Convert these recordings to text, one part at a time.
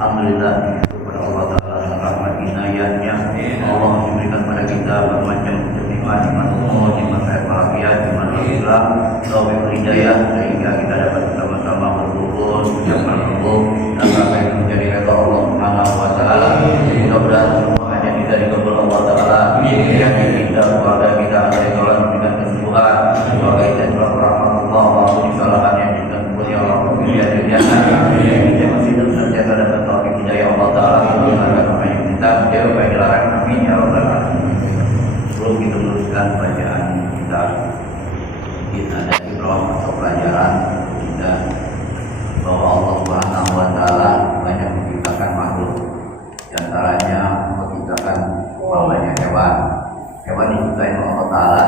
Alhamdulillah kepada Allah Ta'ala dan rahmat inayahnya. Allah memberikan pada kita bermacam kenikmatan, nikmat umur, nikmat sehat walafiat, nikmat Islam, taufik hidayah, sehingga kita dapat bersama-sama berkumpul, mengucapkan syukur dan sampai menjadi redha Allah Subhanahu wa Ta'ala. Mudah-mudahan semua hanya kita dikabul Allah Ta'ala. Yang kita, keluarga kita, ada yang Allah memberikan kesembuhan, keluarga kita juga rahmatullah, Allah disalahkan yang juga kemulia Allah kemulia dunia. Kita masih terus senantiasa dapat taufik hidayah Allah Ta'ala. Agar apa yang kita jauh baik dilarang, amin ya rabbal alamin. Sebelum kita teruskan bacaan kita ada di bawah masuk pelajaran kita bahwa Allah Subhanahu wa Ta'ala banyak menciptakan makhluk, di antaranya menciptakan banyak hewan. Hewan diciptakan oleh Allah Ta'ala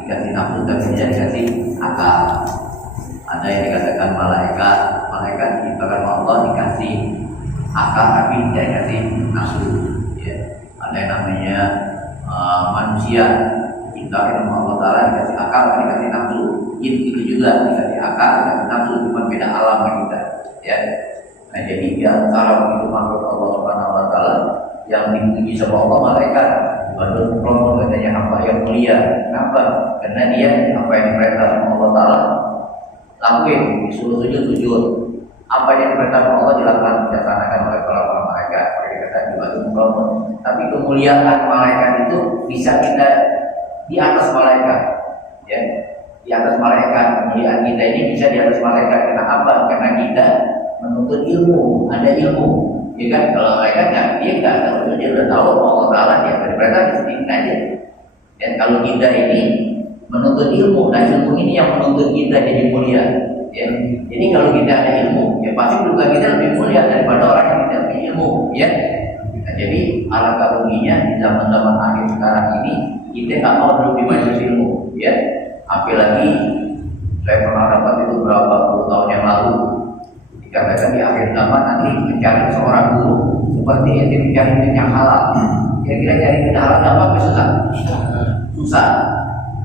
dikasih nafsu dan tidak dikasih akal. Ada yang dikatakan malaikat, malaikat diciptakan oleh Allah dikasih akal tapi tidak dikasih nafsu. Ya. Ada yang namanya manusia diciptakan oleh Allah Ta'ala dikasih akal dan dikasih nafsu. Itu juga dikasih akal dan nafsu, cuma beda alam kita. Ya. Nah jadi di antara itu makhluk Allah Subhanahu wa Ta'ala yang dipuji sama Allah malaikat. Baru kelompok katanya hamba yang mulia. Kenapa? Karena dia apa yang diperintah sama Allah Ta'ala lakuin, disuruh sujud. Apa yang diperintah sama Allah dilakukan, dilaksanakan oleh para malaikat. Mereka di batu kelompok. Tapi kemuliaan malaikat itu bisa kita di atas malaikat. Ya. Di atas malaikat, kemuliaan kita ini bisa di atas malaikat. Karena apa? Karena kita menuntut ilmu, ada ilmu. Ya kan, kalau malaikat dia nggak tahu, dia udah tahu Allah Ta'ala dia berperintah disedihin aja. Dan kalau kita ini menuntut ilmu, dan ilmu ini yang menuntut kita jadi mulia. Ya. Jadi kalau kita ada ilmu, ya pasti juga kita lebih mulia daripada orang yang tidak punya ilmu. Ya. Nah, jadi alangkah ruginya di zaman-zaman akhir sekarang ini kita nggak mau duduk di majelis ilmu. Ya. Apalagi saya pernah dapat itu berapa puluh tahun yang lalu dikatakan di akhir zaman nanti mencari seorang guru seperti yang mencari minyak halal. Kira-kira cari minyak halal apa susah? Susah.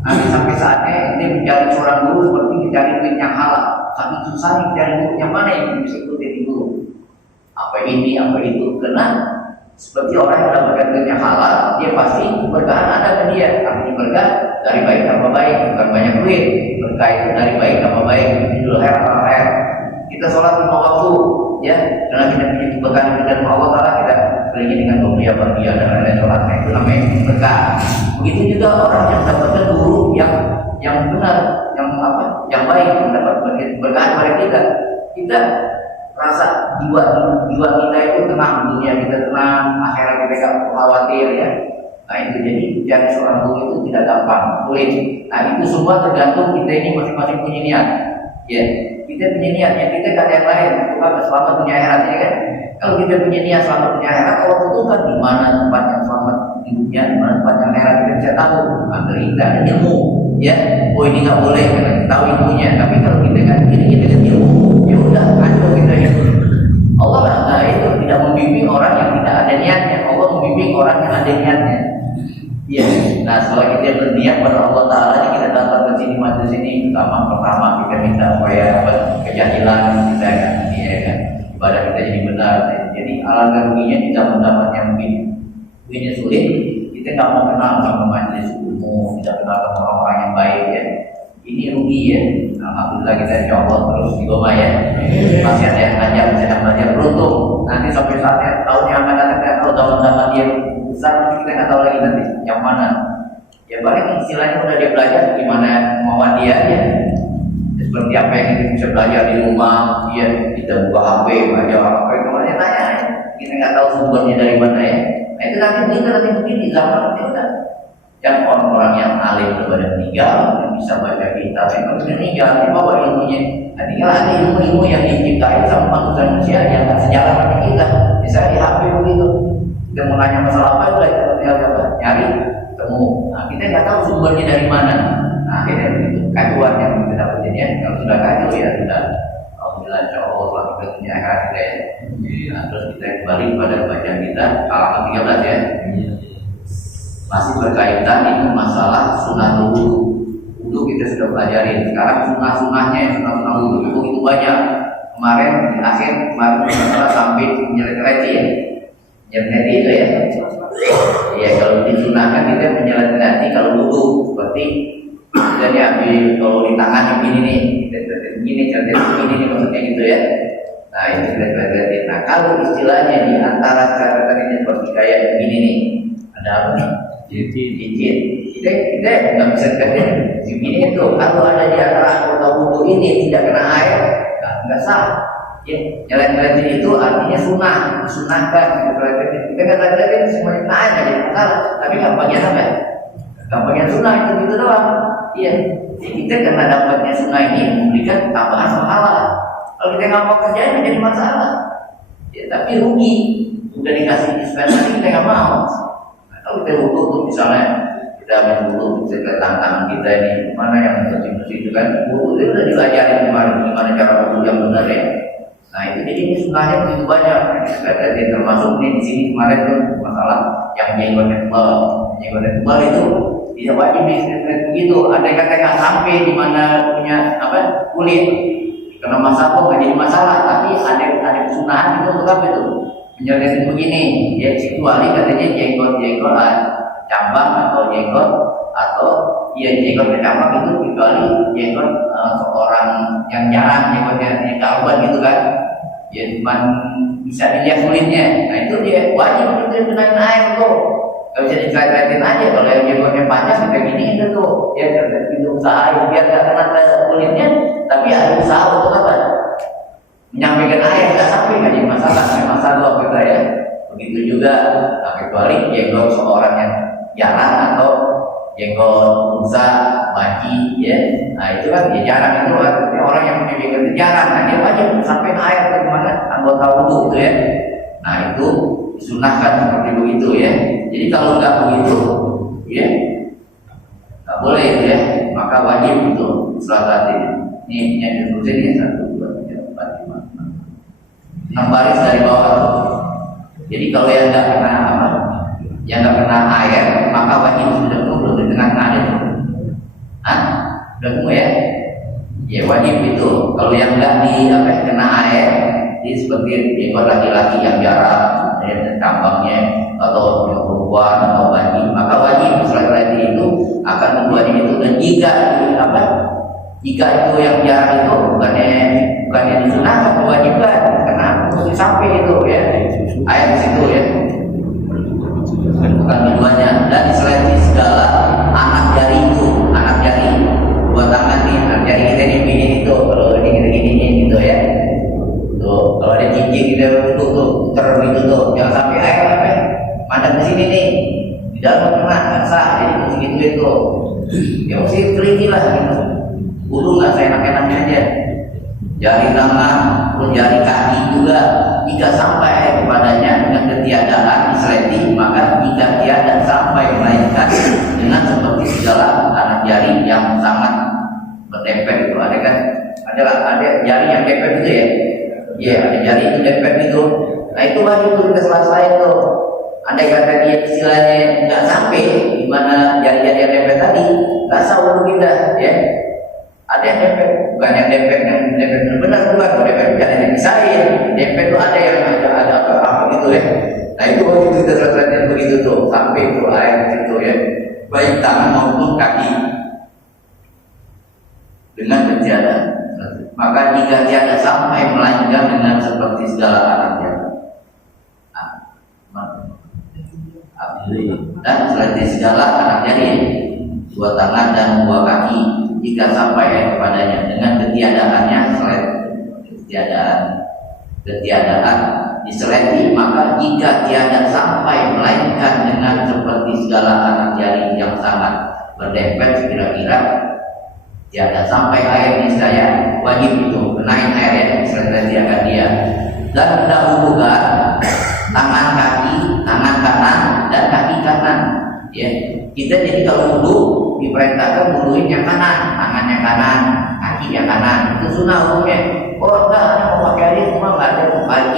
Nanti sampai saatnya ini mencari seorang guru seperti mencari minyak halal. Saking susahnya mencari guru yang mana yang bisa ikutin guru? Apa ini, apa itu? Karena seperti orang yang mendapatkan minyak halal, dia pasti keberkahan ada ke dia. Artinya berkah dari baik tambah baik, bukan banyak duit. Berkah itu dari baik tambah baik. Idul khair tambah khair. Kita sholat lima waktu, ya, karena kita punya keberkahan dan Allah Ta'ala kita berikan dengan pemberian berdia dan lain-lain sholatnya itu namanya berkah. Begitu juga orang yang mendapatkan guru yang benar, yang baik, mendapat berkah pada kita rasa jiwa kita itu tenang, dunia kita tenang, akhirat kita gak khawatir ya. Nah itu jadi jadi seorang guru itu tidak gampang, sulit. Nah itu semua tergantung kita ini masing-masing punya niat, ya. Kita punya niatnya, kita kata yang lain, itu kan selamat dunia akhirat ya kan. Kalau kita punya niat selamat dunia akhirat, Allah tentukan di mana tempat yang selamat di dunia, di mana tempat yang akhirat kita bisa tahu. Ambil kita ada ilmu, ya. Oh ini nggak boleh karena kita tahu ilmunya. Tapi kalau kita kan ini kita kan ilmu, ya udah kacau kita ya. Allah lah itu tidak membimbing orang yang tidak ada niatnya. Allah membimbing orang yang ada niatnya. Ya, nah setelah kita berniat pada Allah Ta'ala, kita datang ke sini, masuk sini. Pertama kita minta supaya kejahilan kita kan, ya kan, ibadah kita jadi benar. Jadi alangkah ruginya di zaman-zaman yang begini sulit, kita nggak mau kenal sama majelis ilmu, tidak kenal sama orang-orang yang baik ya. Ini rugi ya. Alhamdulillah kita insya Allah terus di Goma ya. Masih ada yang ngajar, masih ada yang belajar, beruntung. Nanti sampai saatnya tahun yang akan datang, kalau zaman-zaman dia besar kita nggak tahu lagi nanti yang mana. Ya paling istilahnya udah dia belajar gimana kemauan dia aja. Seperti apa yang kita bisa belajar di rumah, dia kita buka HP, baca apa itu namanya tanya. Kita nggak tahu sumbernya dari mana ya. Nah itu nanti kita nanti mungkin di zaman nanti udah yang orang-orang yang alim kepada meninggal yang bisa baca kitab yang harus meninggal dibawa ilmunya. Nah tinggal ada ilmu-ilmu yang diciptain sama manusia yang nggak sejalan dengan kita. Misalnya di HP begitu. Kita mau nanya masalah apa itu kita nyari ketemu. Nah kita nggak tahu sumbernya dari mana. Nah akhirnya begitu kacauan yang kita dapetin ya. Kalau sudah kacau ya sudah. Alhamdulillah insya Allah telah kita punya akhirat kita ya. Nah terus kita kembali pada bacaan kita halaman 13 ya. Masih berkaitan ini masalah sunat wudu. Wudu kita sudah pelajarin. Sekarang sunah-sunahnya yang sunah-sunah wudu itu begitu banyak. Kemarin di akhir kemarin masalah sampai menyelesaikan Nyeleti itu ya. Ya kalau disunahkan kita menyeleti kalau wudu seperti jadi ambil kalau di tangan begini nih, begini begini nih maksudnya gitu ya. Nah itu nyeleti. Nah kalau istilahnya di antara cara tadi seperti kayak begini nih, ada apa nih? Cicit. Kita nggak bisa kerja begini itu. Kalau ada di antara anggota wudu ini tidak kena air, nggak sah. Ya, nyeleti itu artinya sunnah, disunahkan. Kita kata-kata semuanya kena air aja masalah. Tapi nggak bagian apa? Nggak bagian sunnah itu gitu doang. Iya. Kita karena dapatnya sunnah ini memberikan tambahan pahala. Kalau kita nggak mau kerjain menjadi masalah. Ya, tapi rugi. Udah dikasih dispensasi kita nggak mau. Nah, kalau kita wudu tuh misalnya kita menwudu, kita tangan kita ini mana yang bersih itu kan wudu itu udah diajarin gimana cara wudu yang benar ya. Nah itu jadi ini sunnahnya begitu banyak. Jadi termasuk nih di sini kemarin tuh masalah yang jenggotnya tebal itu tidak wajib begitu. Ada yang kata nggak sampai di mana punya apa kulit karena masalah nggak jadi masalah, tapi ada kesunahan itu untuk apa itu menjelaskan begini ya, kecuali katanya jenggot cambang atau jenggot atau jenggot cambang itu kecuali jenggot seorang yang jarang jenggotnya karuban gitu kan ya, cuma bisa dilihat kulitnya. Nah itu dia wajib untuk kenain air tuh, gak bisa dikait-kaitin aja. Kalau yang jenggotnya panjang kayak gini itu tuh ya itu usaha biar gak kena kulitnya, tapi ada usaha untuk apa? Menyampaikan air gak sampai gak jadi masalah kita ya. Begitu juga kecuali jenggot seorang yang jarang atau jenggot rusak, baki ya. Nah itu kan dia jarang, itu artinya orang yang punya jenggot itu jarang. Nah dia wajib sampai air ke mana anggota wudu itu ya. Nah itu disunahkan seperti begitu ya. Jadi kalau nggak begitu ya nggak boleh itu ya. Maka wajib itu salat ini yang ditulis ini 1, 2, 3, 4, 5, 6 baris dari bawah. Jadi kalau yang nggak kena apa, yang nggak kena air, maka wajib sudah belum di tengah ada itu. Udah tunggu ya? Ya wajib itu. Kalau yang nggak kena air, ini seperti jenggot laki-laki yang jarang, tambangnya atau perempuan atau bagi, maka wajib selain itu akan membuat itu. Dan jika itu yang jarang itu bukannya disunahkan, mewajibkan karena mesti sampai itu ya air di situ ya. Bukan tujuannya. Dan diseleksi segala anak jari dua tangan nih, anak jari kita ini begini tuh, kalau ini gini gitu ya. Tuh kalau ada cincin kita tutup gitu tuh, jangan sampai air mandang ke sini nih, di dalam kena nggak sah, jadi mesti gitu itu. Ya mesti teliti lah gitu. Wudu nggak seenak-enaknya aja. Jari tangan, terus jari kaki juga. Jika sampai air kepadanya dengan ketiadaan diseleti, maka jika tiada sampai melainkan dengan seperti segala anak jari yang sangat berdempet itu ada kan? Ada jari yang dempet itu ya? Iya, ada jari itu dempet itu. Nah itu wajib untuk kita selesai itu. Andai kata dia istilahnya nggak sampai di mana jari-jari yang dempet tadi, nggak sah wudu kita ya. Ada yang dempet, bukan yang dempet benar bukan, kalau dempet jangan dipisahin. Dempet itu ada yang ada apa gitu ya. Nah itu wajib kita selesaikan begitu tuh sampai itu air di situ ya, baik tangan maupun kaki dengan ketiadaan. Maka jika tiada sampai melainkan dengan seperti segala alatnya. Dan selain segala anak jari, dua tangan dan dua kaki, jika sampai kepadanya dengan ketiadaannya selain ketiadaan diseleti, maka jika tiada sampai melainkan dengan seperti segala anak jari yang sangat berdempet, kira-kira tiada sampai air niscaya wajib itu kenain air ya, selesai dia. Dan dahulukan tangan kanan dan kaki kanan ya. Kita jadi kalau wudu diperintahkan wuduin yang kanan, tangannya kanan, kaki yang kanan, itu sunnah hukumnya. Oh enggak, ada mau pakai air semua enggak ada, mau pakai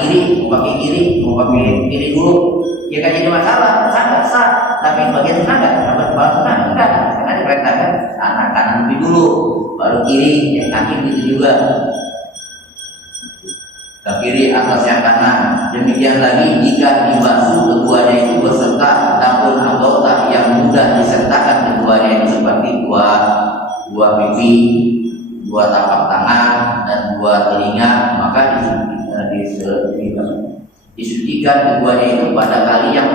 kiri dulu, ya kan jadi masalah, sah. Tapi bagian sunnah enggak, dapat balas sunnah enggak, karena diperintahkan tangan kanan lebih dulu, baru kiri, yang kaki begitu juga. Ke kiri atas yang kanan. Demikian lagi jika dibasuh kaki, 2 tapak tangan, dan 2 telinga, maka disucikan keduanya itu pada kali yang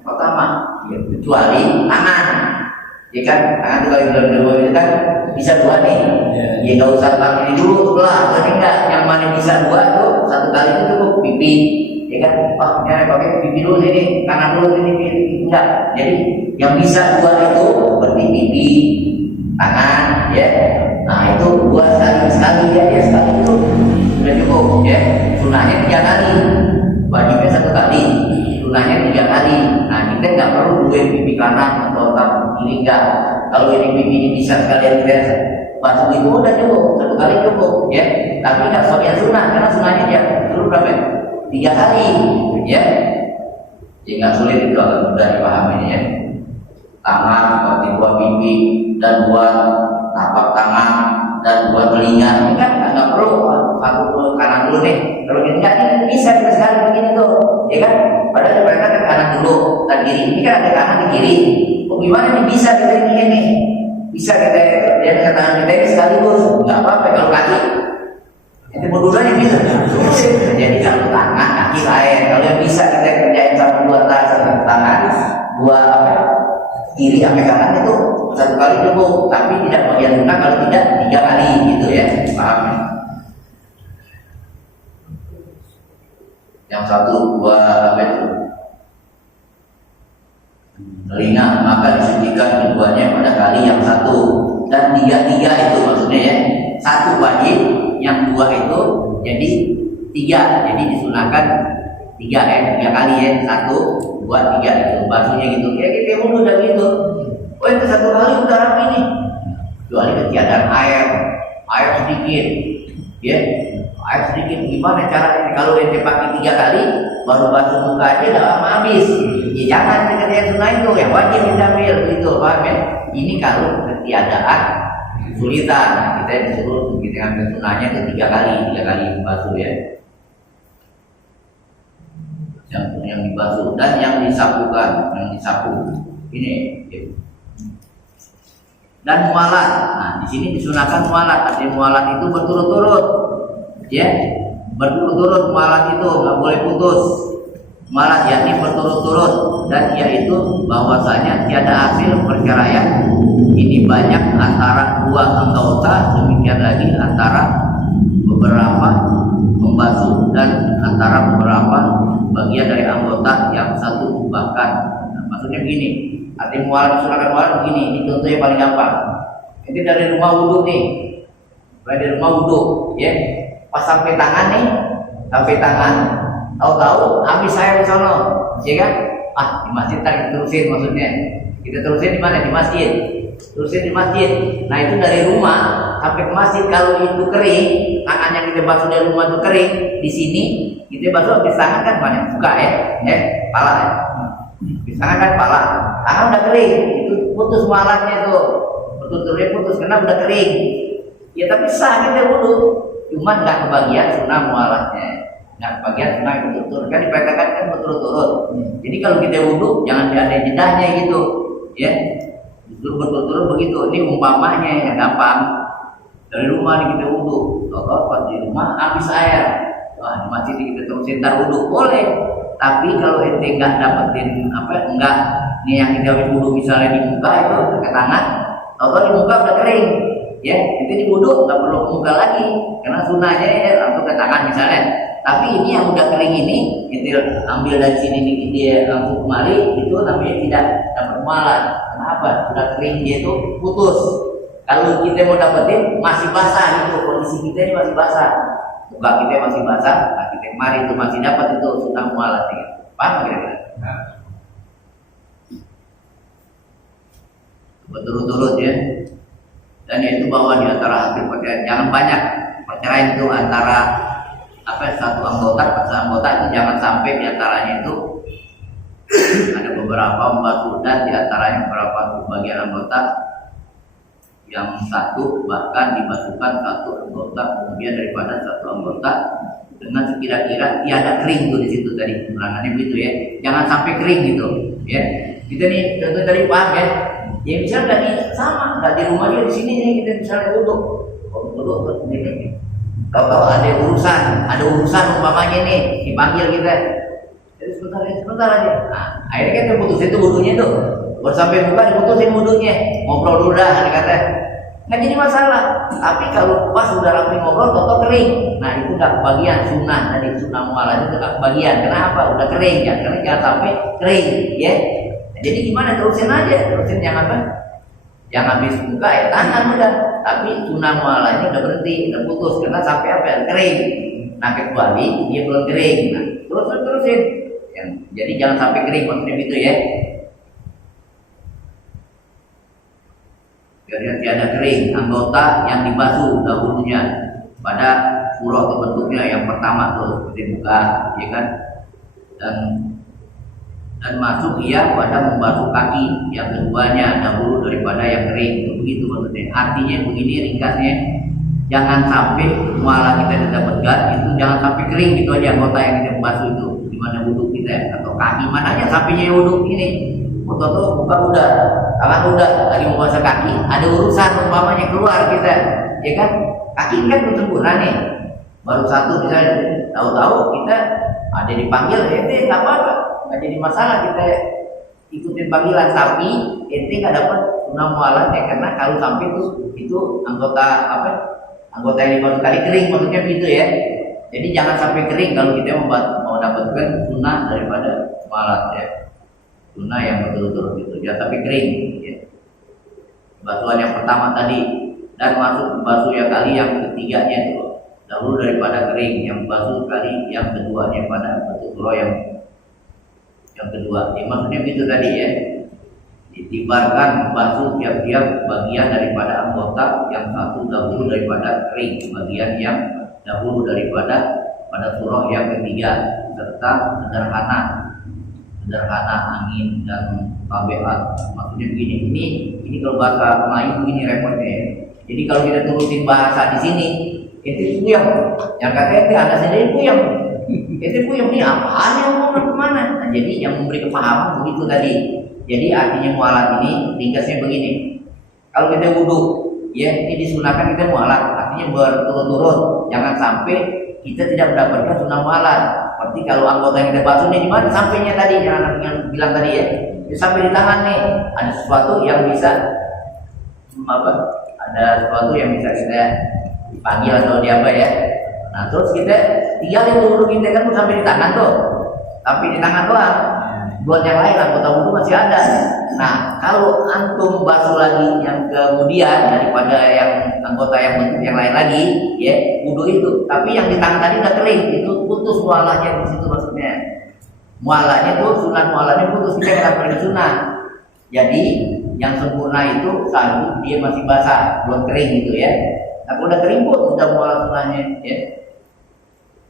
pertama, ya, kecuali tangan. Ya kan, tangan itu kalau berdua itu kan bisa 2 nih. Ya nggak usah tangan ini dulu sebelah, tapi enggak, yang mana bisa 2 tuh 1 kali itu cukup pipi. Ya kan, wah ini pakai pipi dulu ini, kanan dulu ini pipi, enggak. Jadi yang bisa 2 itu seperti pipi, tangan, ya. Nah itu 2 sekali ya sekali itu sudah cukup, ya. Sunahnya 3 kali, wajibnya 1 kali, sunahnya 3 kali. Nah kita nggak perlu 2 pipi kanan atau kiri, enggak. Kalau ini pipi ini bisa sekalian kita basuh itu udah cukup, 1 kali cukup, ya. Tapi nggak sebagian sunah, karena sunahnya dia perlu berapa? 3 kali, ya. Jadi nggak sulit itu, agak mudah dipahami, ya. Tangan seperti 2 pipi dan 2 tapak tangan dan 2 telinga, ini kan nggak perlu 1 kanan dulu nih. Kalau ini nggak, ini bisa kita sekali begini tuh, ya kan? Padahal mereka kan kanan dulu dan kiri, ini kan ada kanan di kiri. Oh, gimana nih bisa kita ini? Bisa kita kerjain dengan tangan kita ini sekaligus, nggak apa-apa. Kalau kaki itu berdua bisa. Jadi kalau tangan, kaki lain. Kalau yang bisa kita kerjain sama 2 tangan, 2 kiri sampai kanan itu 1 kali cukup. Tapi tidak bagian sunah, kalau tidak 3 kali gitu, ya. Paham? Yang 1, 2 apa itu? Telinga, maka disucikan keduanya pada kali yang 1 dan 3 itu maksudnya, ya. 1 wajib, yang 2 itu jadi 3, jadi disunahkan 3 kali, ya. 1, 2, 3 itu basuhnya gitu. Ya kita mau udah gitu. Oh itu 1 kali udah rapi nih. Kecuali ketiadaan air sedikit, ya. Air sedikit, gimana caranya? Kalau ente pakai 3 kali baru basuh muka aja udah lama habis. Ya jangan kita yang sunah itu, yang wajib kita ambil gitu, paham, ya? Ini kalau ketiadaan kesulitan, kita disuruh kita ambil sunahnya itu 3 kali basuh, ya. Yang dibasuh dan yang disapukan, yang disapu ini, ya. Dan mualat. Nah di sini disunahkan mualat. Artinya mualat itu berturut-turut, ya, berturut-turut mualat itu nggak boleh putus. Mualat yakni berturut-turut, dan yaitu bahwasanya tiada hasil perceraian ini banyak antara 2 anggota, demikian lagi antara beberapa membasuh dan antara beberapa bagian dari anggota yang 1 bahkan. Nah, maksudnya begini, arti mualat disunahkan mualat begini. Ini contoh yang paling gampang. Ini dari rumah wudhu nih, dari rumah wudhu, ya. Pas sampai tangan nih, sampai tangan, tahu-tahu habis air di sana, ya kan? Ah di masjid tak terusin, maksudnya kita terusin di mana? Di masjid, terusin di masjid. Nah itu dari rumah sampai ke masjid, kalau itu kering, tangan yang kita basuh dari rumah itu kering, di sini kita basuh habis tangan kan mana? Buka, ya, pala, ya. Habis tangan kan pala, tangan udah kering, itu putus mualatnya tuh, betul-betulnya putus karena udah kering. Ya tapi sah kita wudhu, cuma nggak kebagian sunah mualatnya, nggak kebagian sunah betul-betul, kan dipraktekkan kan berturut-turut. Jadi kalau kita wudhu jangan ada jedahnya gitu, ya, justru berturut-turut begitu. Ini umpamanya yang gampang, dari rumah nih kita wudhu, pas di rumah habis air, wah di masjid kita terusin tar wudhu boleh. Tapi kalau ente nggak dapetin enggak nih yang kita habis wudhu misalnya di muka itu ke tangan, atau di muka udah kering, ya itu di wudhu nggak perlu ke muka lagi karena sunahnya ya langsung ke tangan misalnya. Tapi ini yang udah kering ini kita ambil dari sini nih dia langsung kemari, itu namanya tidak dapat mualat. Kenapa? Sudah kering dia itu putus. Kalau kita mau dapetin masih basah itu, kondisi kita ini masih basah, muka kita masih basah, nah kita kemari itu masih dapat itu sunah mualat, ya. Paham kira-kira? Berturut-turut, ya. Dan itu bahwa di antara hasil perceraian jangan banyak. Perceraian itu antara satu anggota itu jangan sampai di antaranya itu ada beberapa membasuh, dan di antaranya beberapa bagian anggota yang 1 bahkan dibasuhkan 1 anggota kemudian daripada 1 anggota dengan sekira-kira tiada kering tuh di situ tadi penerangannya begitu, ya. Jangan sampai kering gitu, ya. Kita nih contoh tadi paham, ya. Ya misalnya nggak di rumah dia di sini nih kita misalnya duduk ini. Tahu-tahu ada urusan umpamanya nih dipanggil kita. Jadi sebentar aja. Nah, akhirnya kita putusin tuh wudunya tuh. Baru sampai buka diputusin wudunya. Ngobrol dulu dah kata. Nggak jadi masalah. Tapi kalau pas udah rapi ngobrol, toto kering. Nah itu nggak kebagian sunnah tadi sunnah mualah itu nggak kebagian. Kenapa? Udah kering ya. Karena jangan sampai kering, ya. Nah, jadi gimana? Terusin aja. Terusin yang apa? Yang habis buka ya tangan udah. Tapi sunnah mualahnya udah berhenti, udah putus karena sampai apa? Kering. Nah kecuali dia belum kering. Nah terusin. Jadi jangan sampai kering maksudnya gitu ya. Biar tiada kering anggota yang dibasuh dahulunya pada surah atau bentuknya yang pertama tuh seperti buka, ya kan, dan masuk ia pada membasuh kaki yang keduanya dahulu daripada yang kering. Begitu maksudnya. Artinya begini ringkasnya, jangan sampai mualah kita tidak pegat itu jangan sampai kering gitu aja anggota yang kita basuh itu di mana wudhu kita atau kaki mananya sampingnya wudhu ini. Foto tuh buka udah, tangan udah, lagi mau basah kaki, ada urusan umpamanya keluar kita, ya kan? Kaki kan belum sempurna nih, baru satu misalnya, tahu-tahu kita ada dipanggil, ente nggak apa-apa, nggak jadi masalah kita ikutin panggilan, tapi ente nggak dapat sunnah mualahnya karena kalau sampai itu anggota yang baru kali kering, maksudnya begitu ya. Jadi jangan sampai kering kalau kita mau dapatkan sunnah daripada mualah ya. Sunnah yang betul-betul gitu ya, tapi kering ya. Basuhan yang pertama tadi dan masuk basuh yang kali yang ketiganya itu dahulu daripada kering, yang basuh kali yang keduanya pada betul yang kedua. Ya, maksudnya gitu tadi ya. Ditibarkan basuh tiap-tiap bagian daripada anggota yang satu dahulu daripada kering, bagian yang dahulu daripada pada surah yang ketiga serta sederhana angin dan tabiat. Maksudnya begini, ini kalau bahasa Melayu begini repotnya ya. Jadi kalau kita turutin bahasa di sini, itu puyeng. Yang katanya itu ada sendiri puyeng. Itu puyeng ini apaan yang mau kemana? Nah, jadi yang memberi kepahaman begitu tadi. Jadi artinya mualat ini ringkasnya begini. Kalau kita wudhu, ya ini disunahkan kita mualat. Artinya berturut-turut. Jangan sampai kita tidak mendapatkan sunnah mualat. Seperti kalau anggota yang kita basuh ini di mana sampainya tadi yang bilang tadi ya, sampai di tangan nih ada sesuatu yang bisa kita dipanggil atau di apa ya. Nah terus kita tinggal itu wudhu kita kan sampai di tangan tuh, tapi di tangan doang. Buat yang lain anggota wudhu masih ada. Nah kalau antum basuh lagi yang kemudian daripada yang anggota yang bentuk yang lain lagi, ya wudhu itu. Tapi yang di tangan tadi udah kering, itu putus mualahnya di situ maksudnya. Mualahnya tuh sunat mualahnya putus, kita nggak perlu sunat. Jadi yang sempurna itu saat dia masih basah, belum kering gitu ya. Tapi udah kering pun udah mualah sunahnya, ya.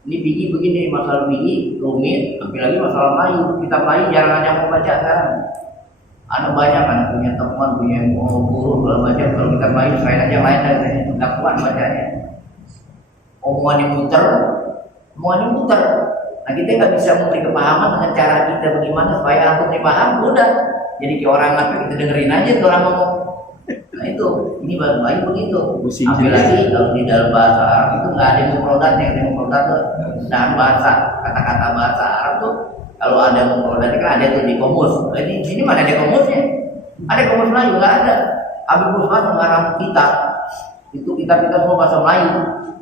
Ini biji begini, masalah biji rumit, apalagi masalah Melayu. Kita Melayu jarang ada yang mau baca sekarang. Ada banyak kan punya teman, punya guru segala macam. Kalau kita Melayu selain aja lain dari tidak kuat bacanya. Omongannya muter. Nah kita nggak bisa memberi kepahaman dengan cara kita bagaimana supaya antum dipaham. Udah, jadi kayak orang apa kita dengerin aja tuh orang ngomong. Nah itu, ini bahasa Melayu begitu. Apalagi kalau di dalam bahasa Arab itu nggak ada mufradatnya, tuh dalam bahasa kata-kata bahasa Arab tuh kalau ada mufradatnya kan ada tuh di komus. Jadi di sini mana ada komusnya? Ada komus Melayu nggak ada. Habib Rusman mengarang kitab itu kitab-kitab semua bahasa Melayu.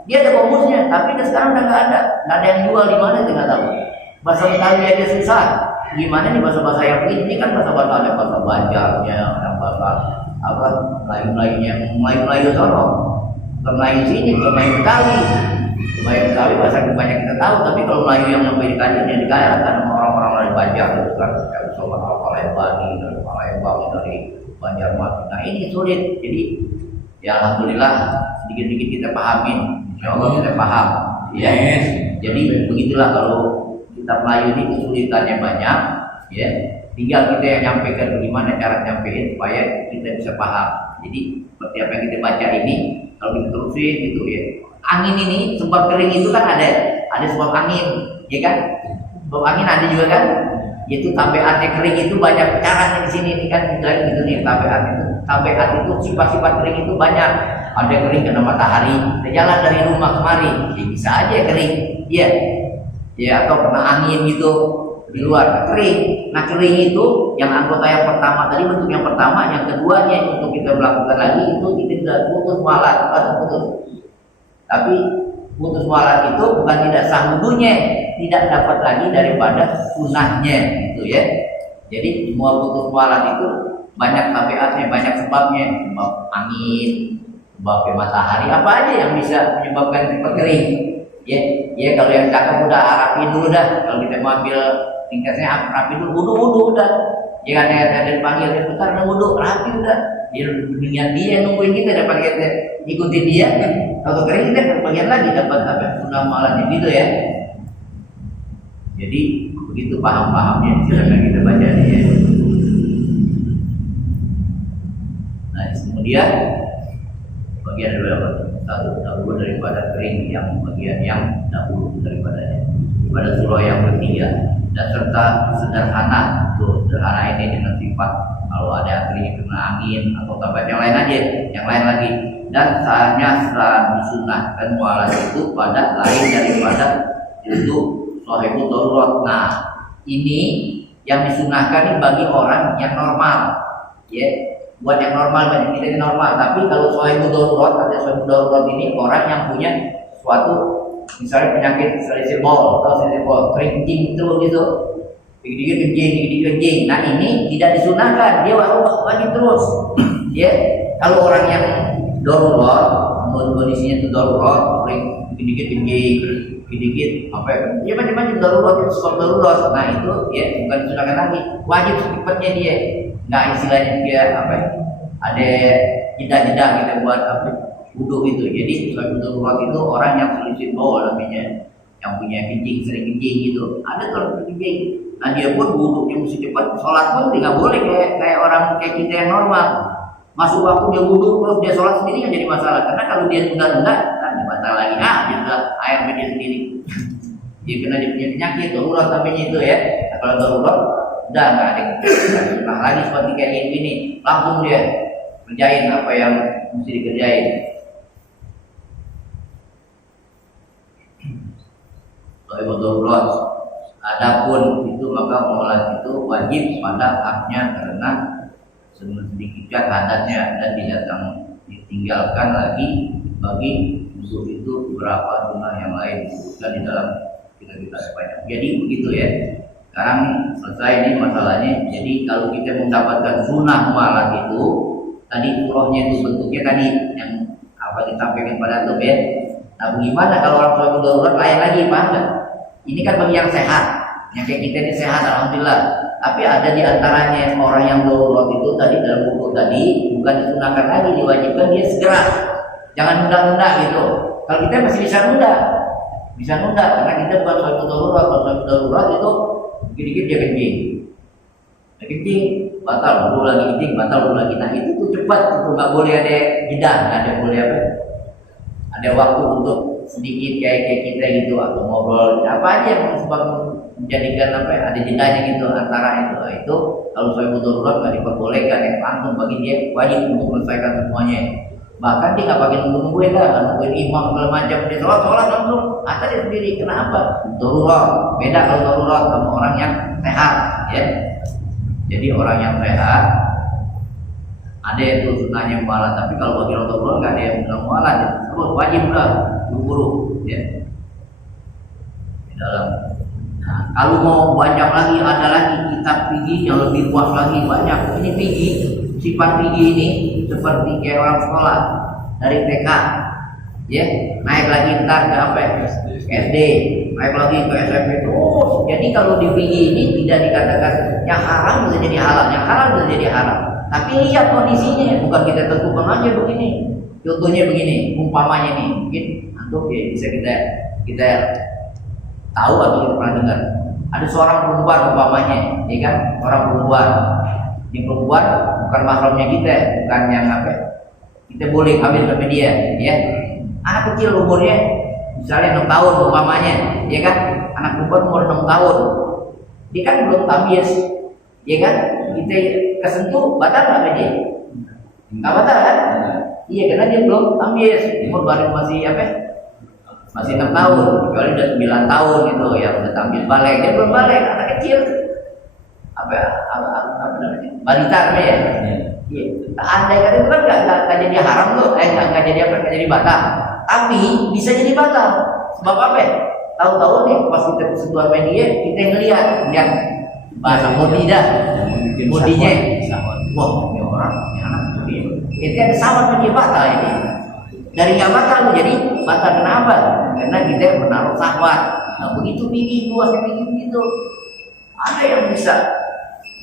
Dia ada komusnya, tapi sekarang udah nggak ada yang jual di mana nggak tahu. Bahasa Betawi aja susah. Gimana nih bahasa-bahasa yang ini kan bahasa-bahasa ada bahasa Banjarnya, ada bahasa apa Melayu sono, Melayu sini, Melayu Betawi bahasa banyak kita tahu, tapi kalau Melayu yang sampai dikaji yang dikayakan orang-orang dari Banjar itu kan kayak sobat Palembang dari Banjarmasin. Nah ini sulit, jadi ya alhamdulillah sedikit-sedikit kita pahamin, insya Allah kita paham, ya. Jadi begitulah kalau kita Melayu ini kesulitannya banyak, ya. Tinggal kita yang nyampaikan bagaimana cara nyampein supaya kita bisa paham. Jadi seperti apa yang kita baca ini, kalau kita terusin gitu ya. Angin ini sebab kering itu kan ada sebab angin, ya kan? Sebab angin ada juga kan? Yaitu tabeat yang kering itu banyak caranya di sini nih kan gitu nih tabeat itu sifat-sifat kering itu banyak. Ada yang kering kena matahari, ada jalan dari rumah kemari, ya bisa aja kering, ya, atau kena angin gitu di luar kering. Nah kering itu yang anggota yang pertama tadi bentuk yang pertama, yang keduanya untuk kita melakukan lagi itu kita tidak putus mualat, putus. Tapi putus mualat itu bukan tidak sah wudunya, tidak dapat lagi daripada sunahnya, gitu ya. Jadi semua putus mualat itu banyak tabiatnya, banyak sebabnya, sebab angin, sebab matahari, apa aja yang bisa menyebabkan cepat kering. Ya kalau yang cakep udah rapi dulu dah. Kalau kita mau ambil ringkasnya rapi dulu, wudu udah. Jangan ada dipanggil bentar wudu, rapi udah. Dia dengan dia nungguin kita dapat kita ikutin dia. Kalau kering kita bagian lagi dapat apa sunah mualatnya gitu ya. Jadi begitu paham-pahamnya silakan kita baca ya. Nah kemudian bagian berapa? Dahulu daripada kering yang bagian yang dahulu daripadanya. Pada surah yang ketiga dan serta sederhana. Tuh sederhana ini dengan sifat kalau ada kering kena angin atau tempat yang lain aja, yang lain lagi. Dan saatnya setelah disunahkan mualat itu pada lain daripada itu sahibul darurat. Nah ini yang disunahkan ini bagi orang yang normal, ya. Buat yang normal, bagi kita ini normal. Tapi kalau sahibul darurat, ada sahibul darurat ini orang yang punya suatu misalnya penyakit salisil bol atau salisil bol, kerincing itu gitu, dikit-dikit kencing. Nah ini tidak disunahkan, dia wajib terus. Ya, kalau orang yang darurat, kondisinya itu darurat, dikit-dikit kencing, dikit-dikit apa ya macam-macam darurat, itu sebab darurat. Nah itu ya bukan disunahkan lagi, wajib secepatnya dia. Nggak istilahnya dia apa? Ada jeda-jeda kita buat apa? Wudu itu. Jadi sahibul darurat itu orang yang selisih bawah namanya, yang punya kencing, sering kencing gitu. Ada kalau kencing, nah dia pun wudunya mesti cepat. Sholat pun tidak boleh kayak orang kayak kita yang normal. Masuk waktu dia wudu terus dia sholat sendiri kan jadi masalah. Karena kalau dia tunda-tunda, kan batal lagi. Dia sudah air dia sendiri. Dia kena dia punya penyakit darurat namanya itu ya. Nah, kalau darurat udah nggak ada nah lagi seperti kayak gini, langsung dia kerjain apa yang mesti dikerjain. Sahibul darurat. Adapun itu maka mualat itu wajib pada haknya karena sedikit hadatnya dan ditinggalkan lagi bagi musuh itu beberapa sunnah yang lain disebutkan di dalam kita sebanyak. Jadi begitu ya. Sekarang selesai ini masalahnya. Jadi kalau kita mendapatkan sunnah mualat itu tadi surahnya itu bentuknya tadi yang apa disampaikan pada antum ya. Nah bagaimana kalau orang sahibul darurat lain lagi, paham nggak? Ini kan bagi yang sehat, yang kayak kita ini sehat alhamdulillah. Tapi ada di antaranya orang yang darurat itu tadi dalam buku tadi bukan disunahkan lagi, diwajibkan dia segera, jangan nunda-nunda gitu. Kalau kita masih bisa nunda karena kita bukan sahibul darurat. Kalau sahibul darurat itu dikit-dikit dia kencing, batal, baru lagi kencing, batal, baru lagi. Nah itu tuh cepat, itu nggak boleh ada jeda, nggak ada boleh apa? Ada waktu untuk sedikit kayak kita gitu atau ngobrol apa aja yang sebab menjadikan apa? Ada jedanya gitu antara itu. Nah, itu kalau sahibul darurat nggak diperbolehkan, yang langsung bagi dia wajib untuk menyelesaikan semuanya. Bahkan dia nggak pakai nungguin dah, nungguin imam segala macam, dia sholat langsung, atau dia sendiri. Kenapa? Darurat. Beda kalau darurat sama orang yang sehat, ya. Jadi orang yang sehat ada itu sunnahnya mualat, tapi kalau bagi orang darurat nggak ada yang sunnah mualat, ya. Wajib lah, buru-buru, ya. Di dalam. Nah, kalau mau banyak lagi, ada lagi kitab fikih yang lebih luas lagi, banyak. Ini fikih, sifat fikih ini seperti kayak orang sekolah dari TK, ya, naik lagi ntar ke apa? SD, naik lagi ke SMP terus. Jadi kalau di fikih ini tidak dikatakan yang haram bisa jadi halal, yang halal bisa jadi haram. Tapi lihat kondisinya, bukan kita tentukan aja begini. Contohnya begini, umpamanya nih, mungkin antum ya bisa kita tahu atau kita pernah dengar. Ada seorang perempuan umpamanya, ya kan, orang perempuan. Ini perempuan bukan mahramnya kita, bukan yang apa? Kita boleh kawin sama dia, ya. Anak kecil umurnya misalnya 6 tahun umpamanya, ya kan? Anak perempuan umur 6 tahun. dia kan belum tamyiz, ya kan? Kita kesentuh batal nggak dia? Nggak batal kan? Iya, karena dia belum tamyiz, umur baru masih apa? Masih 6 tahun, kecuali udah 9 tahun itu ya udah tamyiz balik, dia belum balik, anak kecil. Apa namanya? Balita ya? Iya. Andai kan itu kan nggak jadi haram tuh, nggak jadi apa? Nggak jadi batal. Tapi bisa jadi batal. Sebab apa? Tahu-tahu nih pas kita kesentuhan media, kita ngelihat bahasa body dah, bodinya. Wah, ini orang, ini anak body. Itu ada sawat media batal ini. Dari nggak batal jadi batal kenapa? Karena kita menaruh syahwat. Nah begitu tinggi, luasnya tinggi begitu. Ada yang bisa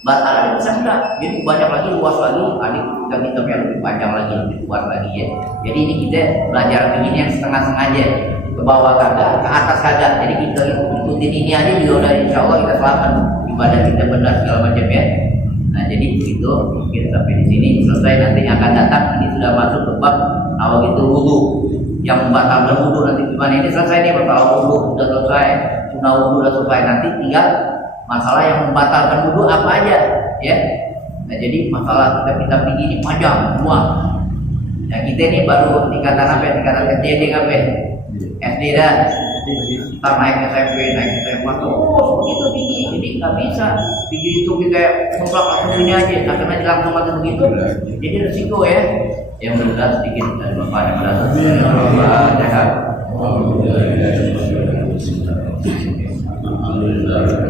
batal, ada yang bisa enggak. Jadi banyak lagi, luas lagi, ada kitab yang lebih panjang lagi, lebih kuat lagi ya. Jadi ini kita belajar begini yang setengah-setengah aja, ke bawah kagak, ke atas kagak. Jadi kita ikutin ini aja juga udah insya Allah kita selamat, ibadah kita benar segala macam ya. Nah jadi begitu mungkin sampai di sini selesai, nanti akan datang ini sudah masuk ke bab awal itu wudu yang membatalkan wudu. Nanti gimana ini selesai nih, batal wudu sudah selesai, sunnah wudu sudah selesai, nanti tinggal masalah yang membatalkan wudu apa aja ya. Nah jadi masalah kita begini panjang semua. Nah kita ini baru tingkatan apa? Tingkatan SD apa? SD dah. Ntar naik SMP, naik SMA terus begitu tinggi. Jadi nggak bisa begitu kita mutlak langsung ini aja. Nah karena langsung mati begitu, jadi resiko ya. Yang mudah sedikit dari bapak yang berada. Alhamdulillah.